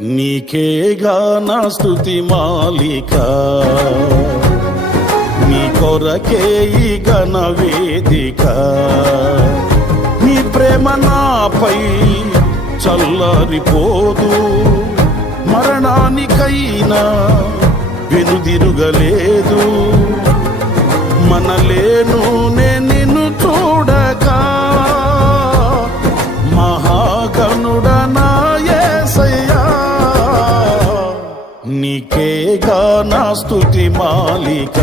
నీకేగా నా స్తుతి మాలిక, నీ కొరకే ఈ ఘన వేదిక. నీ ప్రేమ నాపై చల్లారిపోదు, మరణానికైనా వెనుదిరుగలేదు. మనలేను నిన్ను చూడక, మహాగణుడనా యేసయ్యా. నీకేగా నా స్తుతి మాలిక,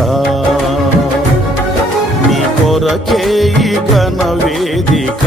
నీ కొరకే ఈ ఘన వేదిక.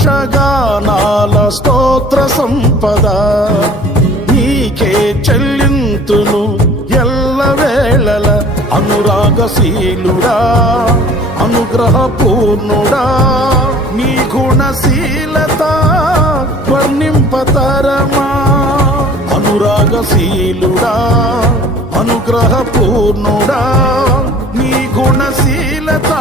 సంతోషగానాల స్తోత్ర సంపద నీకే చెల్లింతును ఎల్లవేళల. అనురాగశీలుడా, అనుగ్రహపూర్ణుడా, నీ గుణశీలత వర్ణింపతరమా. అనురాగశీలుడా, అనుగ్రహపూర్ణుడా, నీ గుణశీలత